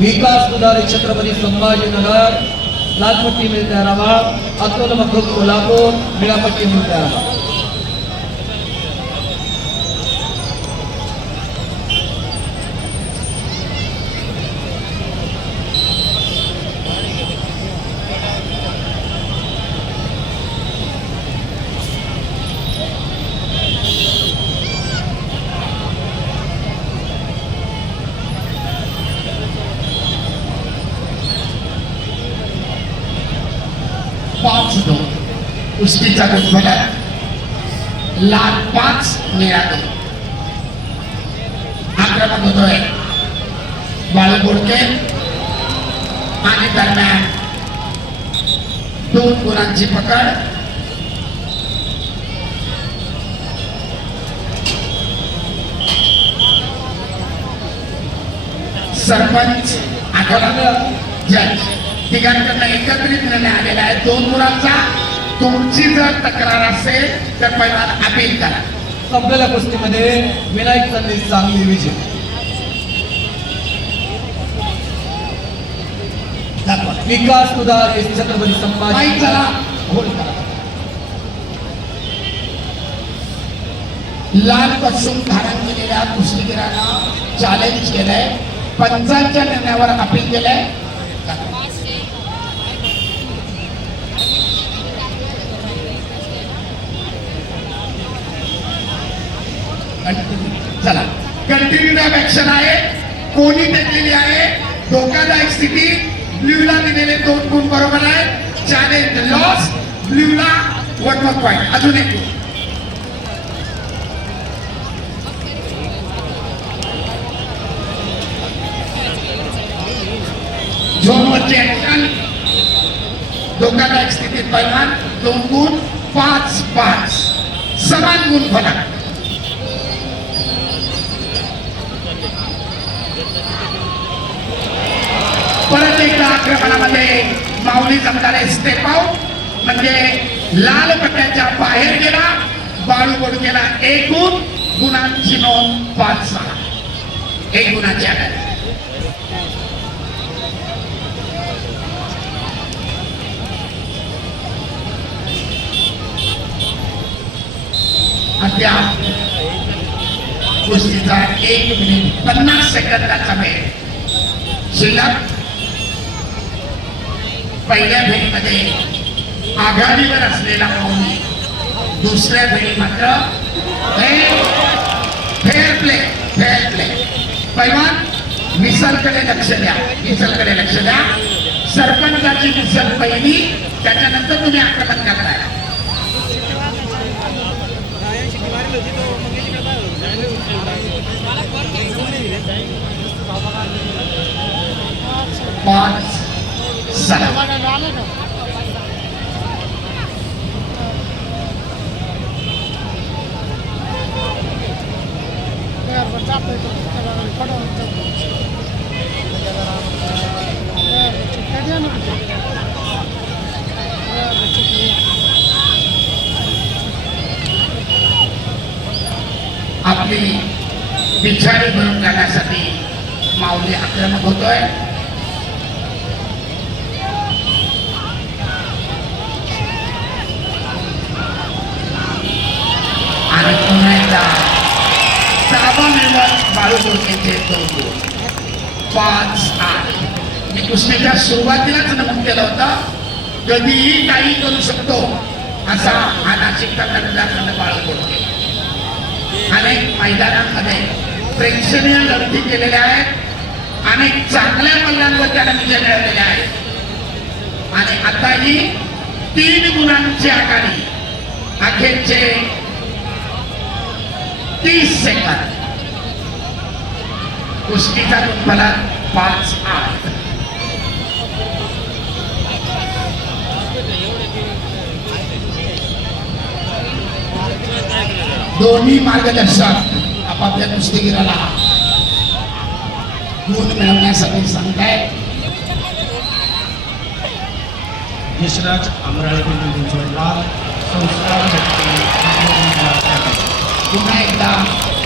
विकास दुधारे छत्रपती संभाजीनगर, लालपट्टी मिळते राहा, अतुल मधुर कोल्हापूर, निळापट्टी मिळते राहा. कुस्तीचा गुणफलक लाल 5 निळा 2. आक्रमक होतोय बाळू बोडके आणि दरम्यान 2 गुणांची पकड. सरपंच आठवडा जज तिघांकडनं एकत्रित निर्णय आलेला आहे 2 गुणांचा. तुमची जर तक्रार असेल तर पहिला अपील करा. संपलेल्या कुस्तीमध्ये विनायक त्यांनी चांगली विजय. विकास दुधारे छत्रपती संभाजी चला लाल पश्चिम धारण केलेल्या कुस्तीगिरांना चॅलेंज केलंय. पंचांच्या निर्णयावर अपील केलंय. चला कंटिन्यू ऍक्शन आहे. कोणी टेकलेली आहे धोकादायक स्थिती. ब्ल्यूला दिलेले 2 गुण बरोबर आहे. Challenge loss. ब्ल्यूला 1 more पॉइंट. अजून एक झोनवरची ऍक्शन. धोकादायक स्थितीत पैलवान 2 गुण 5-5 समान गुण फलक. परत एकदा आक्रमणामध्ये माऊली जमदारे स्टेप आउट म्हणजे लाल पट्ट्याच्या बाहेर गेला. बाळू बोडकेला 1 गुण. गुणांची नोंद 5-6. 1 गुणाची आघाडी. अद्याप कुस्तीचा 1 मिनिट 50 सेकंदाचा वेळ शिल्लक. पहिल्या फेरीमध्ये आघाडीवर असलेला माऊली दुसऱ्या फेरी मात्र फेअर प्ले. पैलवान मिसलकडे लक्ष द्या. मिसलकडे लक्ष द्या. सरपंचाची मिसल पहिली त्याच्यानंतर तुम्ही आक्रमण करताय. आपली पिछाडी भरून जाण्यासाठी माऊली आक्रमक होतोय. आणि पुन्हा एकदा ताबा मिळवत बाळू बोडकेचे 2 गुण 5-8. मी कुस्तीच्या सुरुवातीलाच नमूद केलं होतं कधीही काही करू शकतो असा हा नाशिकचा कर्णधार बाळू बोडके. अनेक मैदानांमध्ये प्रेक्षणीय लढती केलेल्या आहेत. अनेक चांगल्या मल्लांवर त्याला विजय मिळवलेले आहेत. आणि आताही 3 गुणांची आघाडी. अखेरचे 30 सेकंद. कुस्तीचा गुणफलक 5-8. दोन्ही मार्गदर्शक आपापल्या कुस्तीगिराला गुण मिळवण्यासाठी सांगतायत. यशराज अमराळे लाल संस्कार पुन्हा एकदा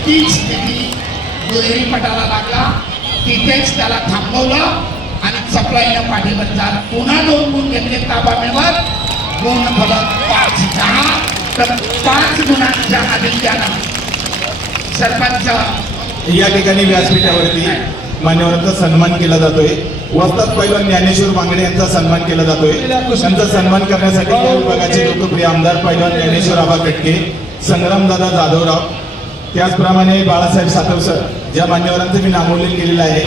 तीच स्थिती दुहेरी पटाला लागला. तिथेच त्याला थांबवलं आणि चपळाईनं पाठीवर जात पुन्हा 2 गुण घेतले ताबा मिळवत गुण फलक 5-10 तर 5 गुणांच्या अभिज्ञानं सरपंच या ठिकाणी व्यासपीठावरती मान्यवरांचा सन्मान केला जातोय. वस्ताद पैलवान ज्ञानेश्वर बांगडे यांचा सन्मान केला जातोय. त्यांचा सन्मान करण्यासाठी या विभागाचे लोकप्रिय आमदार पैलवान ज्ञानेश्वर आबा कटके, संग्रामदादा जाधवराव, त्याचप्रमाणे बाळासाहेब सातव सर, ज्या मान्यवरांचं मी नामोल्लेख केलेला आहे